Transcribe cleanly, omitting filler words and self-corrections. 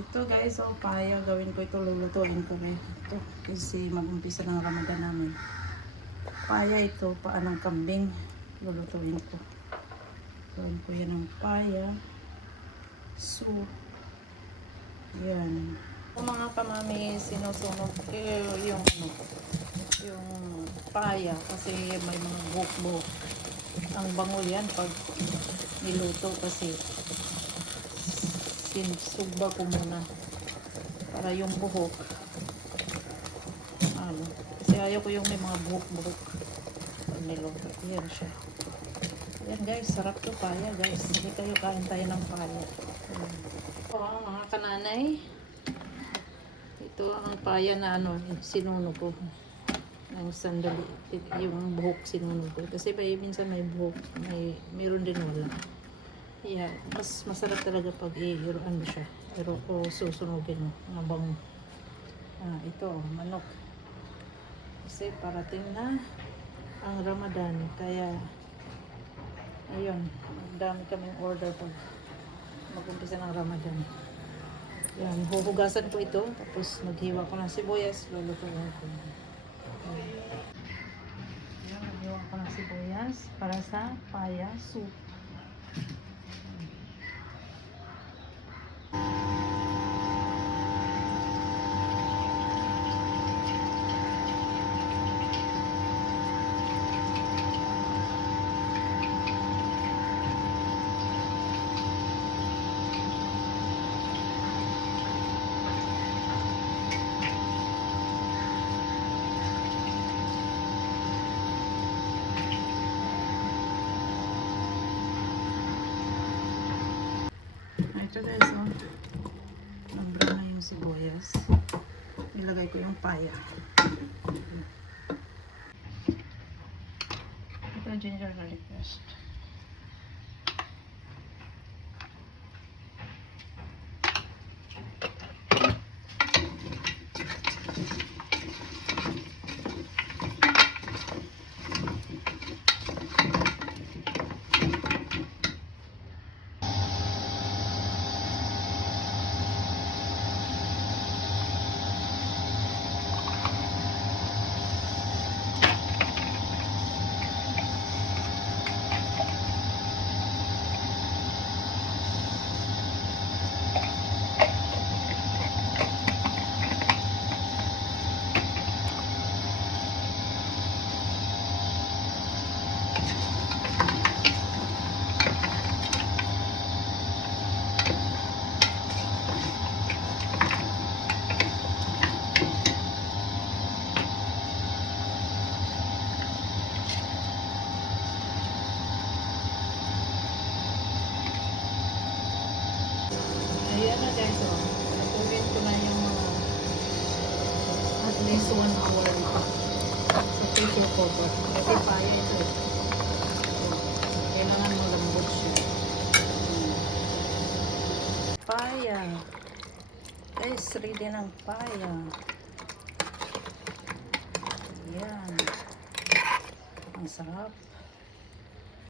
Ito guys, paya. Gawin ko ito, lulutuin ko na ito. Kasi mag-umpisa ng Ramadan namin. Paya ito, paa ng kambing. Lulutuin ko. Gawin ko yan ng paya. So, yan. Kung mga kamami, sinusunog yung paya kasi may mga buhok-buhok. Ang bango yan pag niluto kasi sinsugba ko muna para yung buhok kasi ayaw ko yung may mga buhok-buhok pag niluto. Yan siya. Yan guys, sarap to paya guys. Hindi kayo kain tayo ng paya. Mga kananay, ito ang paya na sinunog ko ng sandali, yung buhok sinunog ko kasi minsan may buhok, mayroon din wala. Yeah, mas masarap talaga pag i-iruan siya. Pero ko susunugin mo, mabang. Ito, manok. Kasi parating na ang Ramadan. Kaya, ayun, dami kaming order pag mag-umpisa ng Ramadan. Yan, huhugasan ko ito. Tapos maghiwa ko ng sibuyas. Lulutuin ko. Yan, maghiwa ko ng sibuyas para sa paya soup. Ito guys, nag-brown na yung sibuyas. Nilagay ko yung paya. Ito ginger garlic paste. Ayan na guys, nakulit ko na yung mga at least 1 hour sa tissue cover. Kasi paya ito. Kailangan malambot siya. Paya. Guys, ready ng paya. Ayan. Ang sarap.